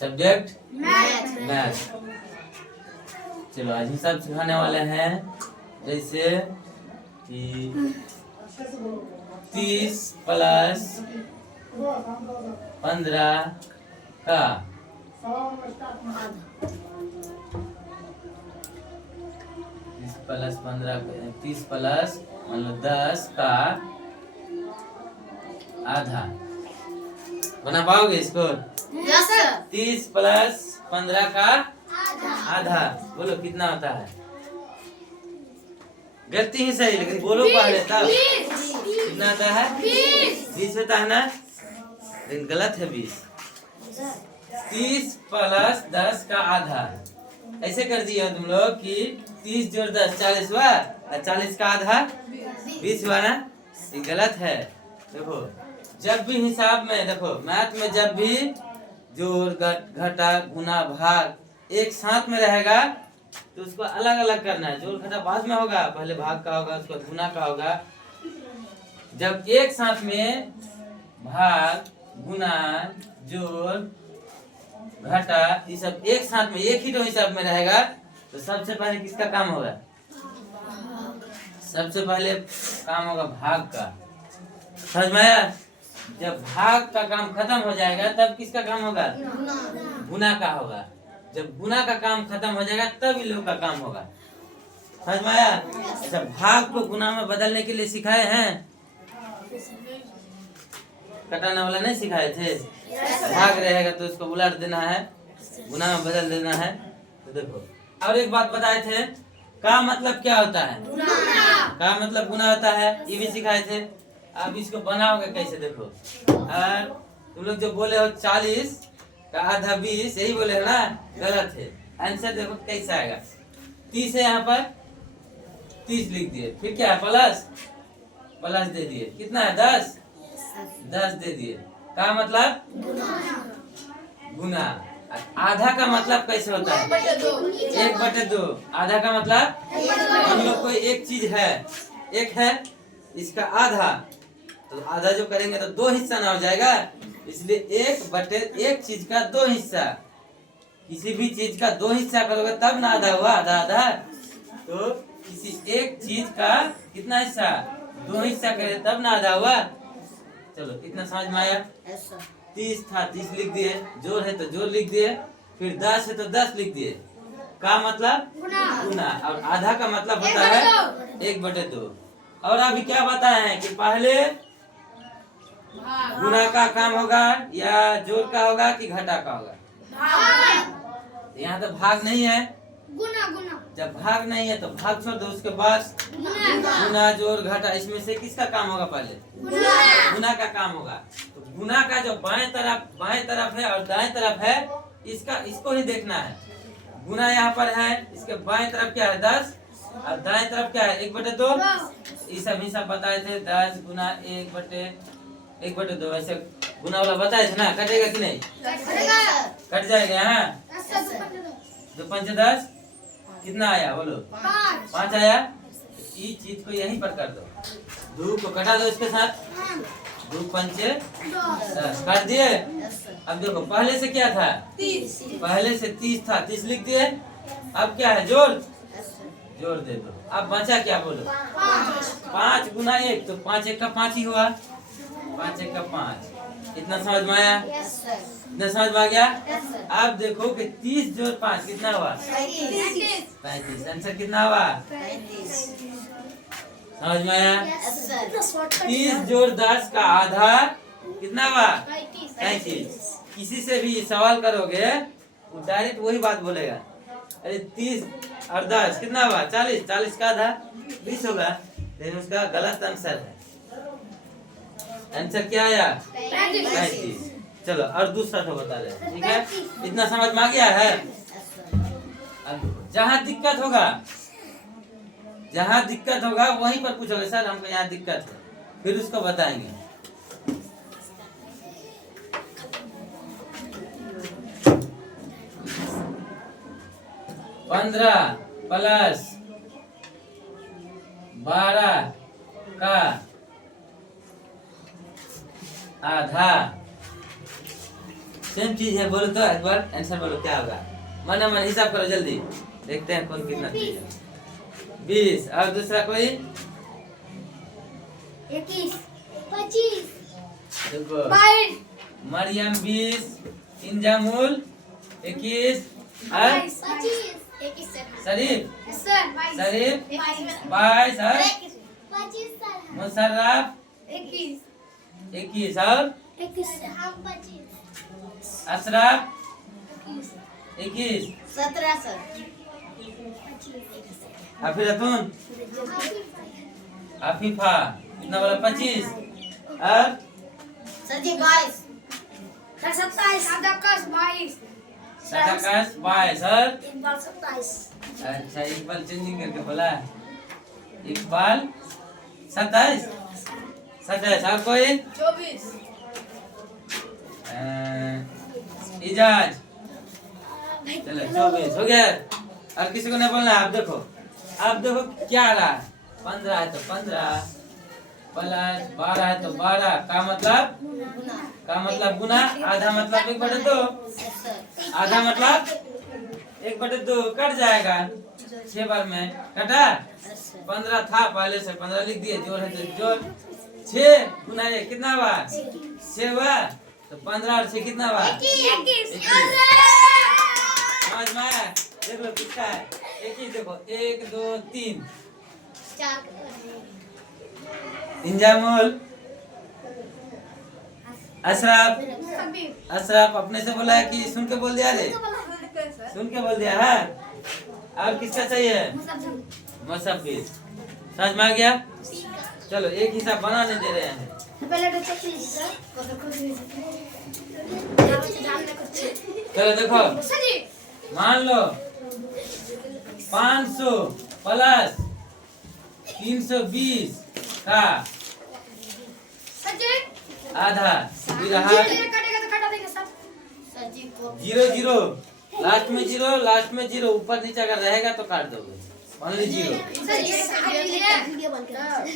Subject math. चलो आज हिसाब सिखाने वाले हैं, जैसे कि 30 प्लस 15 का 30 प्लस मतलब 10 का आधा। बना पाओगे इसको? 30 प्लस 15 का आधा। बोलो कितना होता है? गलती ही सही, लेकिन बोलो पहले तब। कितना होता है? 20 होता है ना, लेकिन गलत है 20। 30 प्लस 10 का आधा। ऐसे कर दिया तुम लोग कि 30 जोड़ 10 40 हुआ, और 40 का आधा 20 हुआ ना। ये गलत है। देखो जब भी हिसाब में, देखो मैथ में जब भी जोड़ घटा गुना भाग एक साथ में रहेगा तो उसको अलग अलग करना है। जोड़ घटा बाद में होगा, पहले भाग का होगा, उसके बाद गुना का होगा। जब एक साथ में भाग गुना जोड़ घटा ये सब एक साथ में एक ही तो हिसाब में रहेगा, तो सबसे पहले किसका काम होगा? सबसे पहले काम होगा भाग का। समझ में आया? जब भाग का काम खत्म हो जाएगा तब किसका काम होगा? गुना का होगा। जब गुना का काम खत्म हो जाएगा तब इन लोग का काम होगा। समझ में आया? अच्छा, भाग को गुना में बदलने के लिए सिखाए हैं? कटाने वाला नहीं सिखाए थे? भाग रहेगा तो उसको उलट देना है, गुना में बदल देना है। तो देखो और एक बात बताए थे, का मतलब क्या होता है? का मतलब गुना होता है, ये भी सिखाए थे। अब इसको बनाओगे कैसे? देखो और तुम लोग जो बोले हो 40 का आधा 20, यही बोले हो ना, गलत है। आंसर देखो कैसा आएगा। 30 है, यहाँ पर 30 लिख दिए, फिर क्या है प्लस दे दिए। कितना है? 10 दे दिए। का मतलब गुना। आधा का मतलब कैसे होता है? 1/2। आधा का मतलब हम लोग कोई एक चीज है, एक है इसका आधा, तो आधा जो करेंगे तो 2 हिस्सा ना हो जाएगा, इसलिए 1/1 चीज का 2 हिस्सा। किसी भी चीज का 2 हिस्सा करोगे तब ना आधा हुआ, आधा आधा। तो किसी एक चीज का कितना हिस्सा? 2 हिस्सा करे तब ना आधा हुआ। चलो कितना समझ में आया? 30 था, 30 लिख दिए। जोड़ है तो जोड़ लिख दिए, फिर 10 है तो 10 लिख दिए। का मतलब गुना। और आधा का मतलब होता है 1/2। और अभी क्या बताए हैं कि पहले गुना का काम होगा या जोड़ का होगा कि घटा का होगा? यहाँ तो भाग नहीं है। जब भाग नहीं है तो भाग छोड़ दो, उसके बाद गुना जोड़ घटा, इसमें से किसका काम होगा? पहले गुना का काम होगा। तो गुना का जो बाएं तरफ है और दाएं तरफ है, इसको ही देखना है। गुना यहाँ पर है, इसके बाएं तरफ क्या है? 10, और दाएं तरफ क्या है? 1/2। ये सब हिसाब बताए थे। 10 गुना 1/2। ऐसे गुना वाला बताए थे ना। कटेगा कि नहीं? कट जाएगा। हाँ, 2 5 10। कितना आया? बोलो 5 आया। इस चीज को यहीं पर कर दो, 2 को कटा दो इसके साथ। 2 5 10 काट दिए। अब देखो पहले से क्या था? 30। पहले से 30 था, 30 लिख दिए। अब क्या है? जोड़ दे दो। अब बचा क्या? बोलो 5 गुना 1, तो 5 1 का 5 ही हुआ। 5 1 का 5। इतना समझ में आया? इतना समझ में आ गया? अब देखो कि 30 जोड़ 5 कितना हुआ? 35। आंसर कितना हुआ? 35। समझ में आया? 30 जोड़ 10 का आधा कितना हुआ? 35। किसी से भी सवाल करोगे वो डायरेक्ट वही बात बोलेगा। अरे 30 और 10 कितना हुआ? 40। 40 का आधा 20 होगा, लेकिन उसका गलत आंसर है। आंसर क्या आया? 35। चलो और दूसरा तो बता रहे, ठीक है? इतना समझ में आ गया है? अब जहाँ दिक्कत होगा वहीं पर पूछोगे, सर हमको यहाँ दिक्कत है, फिर उसको बताएंगे। पंद्रह प्लस 12 का आधा सेम चीज है, बोलो तो एक बार आंसर बोलो क्या होगा। मन मन हिसाब करो जल्दी, देखते हैं कौन कितना तेज है। 20 और दूसरा कोई 21 25 देखो 22 मरियम 20, इंजामुल 21 और 25 21 शरीफ सर शरीफ 22 22 और 25 सर मुशर्रफ 21 21 और 21 हम 25 अशरफ 21 17 सर हफीरतुन अफीफा कितना बोला 25 और सर जी 22 सर 27 सदाकस 22 सदाकस 22 और इकबाल 27 अच्छा इकबाल चेंजिंग करके बोला इकबाल 27 और कोई 24 इजाज चलो 24 हो गया। और किसी को नहीं बोलना। आप देखो क्या रहा, 15 है तो 15 प्लस 12 है तो 12 का मतलब गुना, आधा मतलब 1/2, आधा मतलब 1/2 कट जाएगा 6 बार में कटा। 15 था पहले से 15 लिख दिए, जोड़ है तो जोड़ 6 गुना 1 कितना हुआ 6 हुआ, तो 15 और 6 कितना हुआ 21। समझ में आया? देख लो किसका है 21। देखो 1 2 3 इंजामुल अशरफ अपने से बोला है कि सुन के बोल दिया रे, सुन के बोल दिया है। अब किसका चाहिए मुसब्बिर। समझ में आ गया? चलो एक हिसाब बनाने दे रहे हैं। पहले तो चेक कीजिए सर चलो देखो मान लो 500 प्लस 320 का आधा फिर रहा 0 लास्ट में 0 ऊपर नीचे अगर रहेगा तो काट दोगे ओनली 0।